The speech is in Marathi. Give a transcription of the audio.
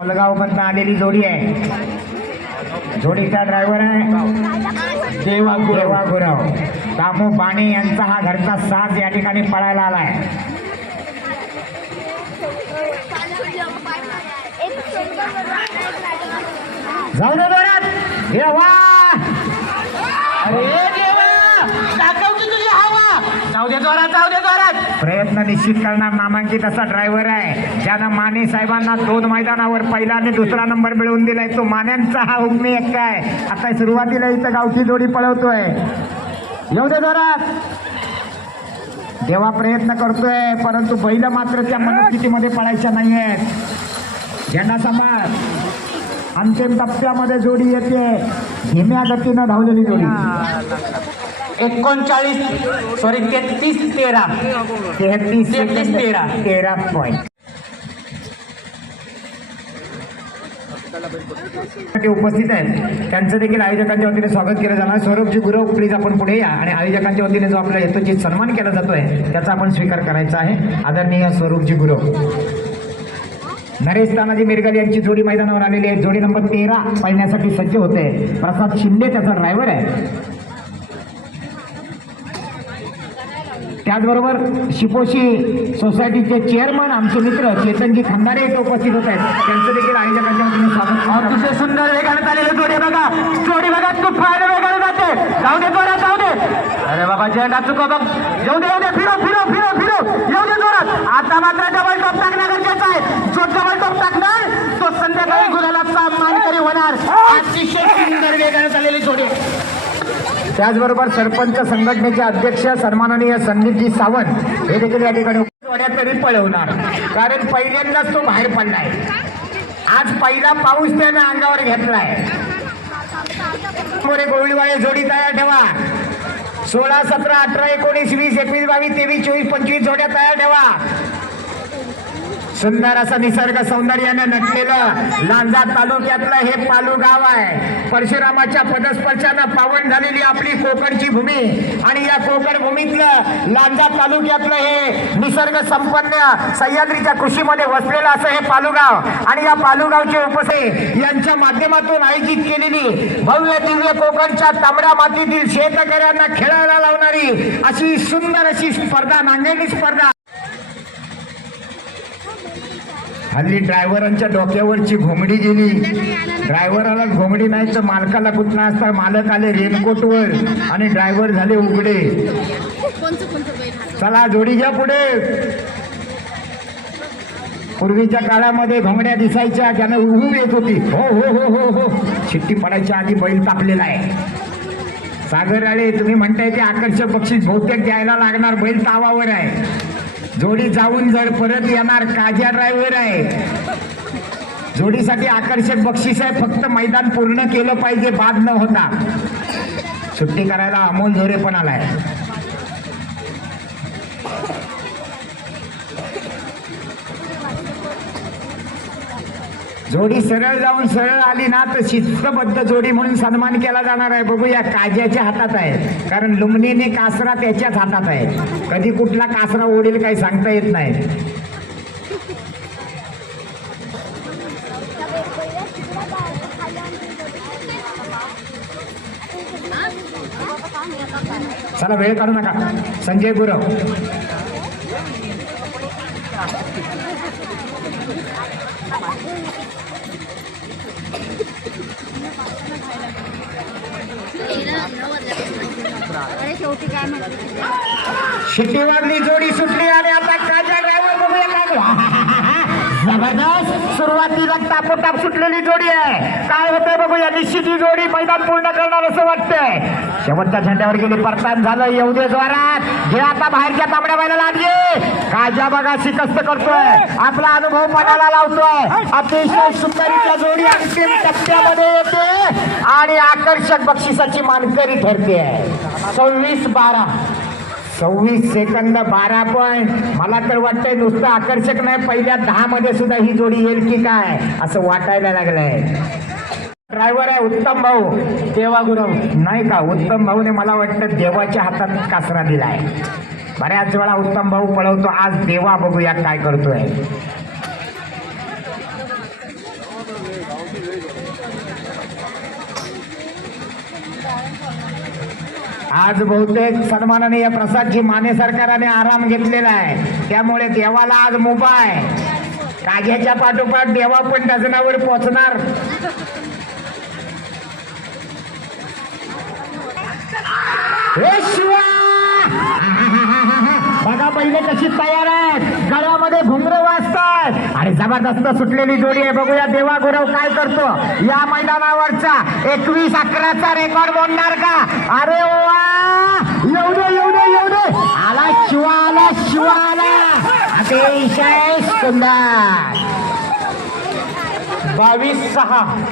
मुलगाव मधनं आलेली जोडी आहे. जोडीचा ड्रायव्हर आहे. देवा गुरवा गुरव दामू बाणे यांचा हा घरचा साज या ठिकाणी पळायला आलाय. जाऊ दे जोरात. देवा अरे देवा. दाखवतो तुझी हवा. जाऊ दे जोरात. प्रयत्न निश्चित करणार. नामांकित असा ड्रायव्हर आहे. ज्यानं माने साहेबांना दोन मैदानावर पहिला आणि दुसरा नंबर मिळवून दिलाय तो मान्यांचा हा हुकमी एक काय आता सुरुवातीला इथं गावठी जोडी पळवतोय. येऊ दे जोरात देवा प्रयत्न करतोय परंतु बैल मात्र त्या मनस्थितीमध्ये पळायच्या आहेत झेंडा समाज अंतिम टप्प्यामध्ये जोडी येते. धीम्या गतीनं धावलेली जोडी. एकोणचाळीस सॉरी तेहतीस तेरा. तेहतीस तेहतीस तेरा. तेरा पॉईंट ते उपस्थित आहेत. त्यांचं देखील आयोजकांच्या वतीने स्वागत केलं जाणार. स्वरूपजी गुरव प्लीज आपण पुढे या. आणि आयोजकांच्या वतीने जो आपला जे सन्मान केला जातोय त्याचा आपण स्वीकार करायचा आहे. आदरणीय स्वरूपजी गुरव. नरेश तानाजी मिरगल यांची जोडी मैदानावर आलेली आहे. जोडी नंबर तेरा पळण्यासाठी सज्ज होते. प्रसाद शिंदे त्याचा ड्रायव्हर आहे. त्याचबरोबर शिपोशी सोसायटीचे चेअरमन आमचे मित्र चेतनजी खंदारे इथे उपस्थित होत आहेत. त्यांचं देखील आयोजकांच्या वतीने स्वागत अतिशय सुंदर हे वेगाने चाललेली जोडी बघा. जोडी बघा. तू फायदा वेगाने जाते. जाऊ दे जोरात जाऊ दे. अरे बाबा झेंडा चुका बघ. येऊ दे येऊ दे. फिरो फिरो फिरो फिरो. येऊ दे जोरात. आता मात्र डबल टॉप टाकणं गरजेचं आहे. जो डबल टॉप टाकणार तो संध्याकाळी गुलाला मानकरी होणार. अतिशय सुंदर त्याचबरोबर सरपंच संघटनेचे अध्यक्ष सन्माननीय संदीपजी सावंत हे देखील या ठिकाणी तरी पळवणार. कारण पहिल्यांदाच तो बाहेर पडलाय. आज पहिला पाऊस त्यानं अंगावर घेतलाय. मोरे गोविलवाळे जोडी तयार ठेवा. सोळा सतरा अठरा एकोणीस वीस एकवीस बावीस तेवीस चोवीस पंचवीस जोड्या तयार ठेवा. सुंदर असं निसर्ग सौंदर्याने नटलेलं लांजा तालुक्यातलं हे पालू गाव आहे. परशुरामाच्या पदस्पर्शानं पावन झालेली आपली कोकणची भूमी. आणि या कोकण भूमीतलं लांजा तालुक्यातलं हे निसर्ग संपन्न सह्याद्रीच्या कृषीमध्ये वसलेलं असं हे पालुगाव आणि या पालुगावचे उपसे यांच्या माध्यमातून आयोजित केलेली भव्य दिव्य कोकणच्या तांबड्या मातीतील शेतकऱ्यांना खेळायला लावणारी अशी सुंदर अशी स्पर्धा नांदेडी स्पर्धा. हल्ली ड्रायव्हरांच्या डोक्यावरची घोंगडी गेली. ड्रायव्हराला घोंगडी नाही तर मालकाला कुठला असता मालक आले रेनकोटवर आणि ड्रायव्हर झाले उघडे. चला जोडी घ्या पुढे. पूर्वीच्या काळामध्ये घोंगड्या दिसायच्या त्यानं ऊब येत होती. हो हो हो हो हो. शिट्टी पडायच्या आधी बैल तापलेला आहे. सागर आळे तुम्ही म्हणताय ते आकर्षक बक्षीस बहुतेक द्यायला लागणार बैल तावावर आहे. जोडी जाऊन जर परत येणार काजा ड्रायव्हर आहे. जोडीसाठी आकर्षक बक्षीस आहे. फक्त मैदान पूर्ण केलं पाहिजे बाद न होता. सुट्टी करायला अमोल झोरे पण आलाय. जोडी सरळ जाऊन सरळ आली ना तर शिस्तबद्ध जोडी म्हणून सन्मान केला जाणार आहे. बघूया काज्याच्या हातात आहे. कारण लुमणीने कासरा त्याच्याच हातात आहे. कधी कुठला कासरा ओढेल काही सांगता येत नाही. चला वेळ काढू नका. संजय गुरव. अरे जोडी सुटली आणि आता काजा ड्रायव्हर बघूया काय जबरदस्त. सुरुवातीला टापोटाप सुटलेली जोडी आहे. काय होतंय बघूया निश्चित ही जोडी मैदान पूर्ण करणार असं वाटतंय. शेवटच्या झेंड्यावर गेली परतान झालं येऊ दे जोरात. घे आता बाहेरच्या तांबड्या बायला लागले काजा बघा शिकस्त करतोय. आपला अनुभव मनाला लावतोय. अतिशय सुंदरीच्या जोडी अंतिम टप्प्यामध्ये येते. आणि आकर्षक बक्षिसाची मानकरी ठरते. सव्वीस बारा. सव्वीस सेकंद बारा पॉईंट मला तर वाटतंय नुसतं आकर्षक नाही पहिल्या दहा मध्ये सुद्धा ही जोडी येईल की काय असं वाटायला लागलंय. ड्रायव्हर आहे उत्तम भाऊ. देवा गुरव. नाही का उत्तम भाऊने मला वाटतं देवाच्या हातात कासरा दिलाय. बऱ्याच वेळा उत्तम भाऊ पळवतो आज देवा बघूया काय करतोय. आज बहुतेक सन्माननीय प्रसादजी माने सरकाराने आराम घेतलेला आहे. त्यामुळे देवाला आज मुभा आहे. काग्याच्या पाठोपाठ देवा पण डझनावर पोचणार. शिवा! बघा पहिले कशी तयार आहेत? गळ्यामध्ये घुमरे वाजतात. आणि जबरदस्त सुटलेली जोडी आहे. बघूया देवा गुरव काय करतो. या मैदानावरचा एकवीस अकराचा रेकॉर्ड बोलणार का? अरे वा! येऊ दे येऊ दे येऊ दे आला शिवा आला शिवा आला! अतिशय सुंदर. बावीस सहा.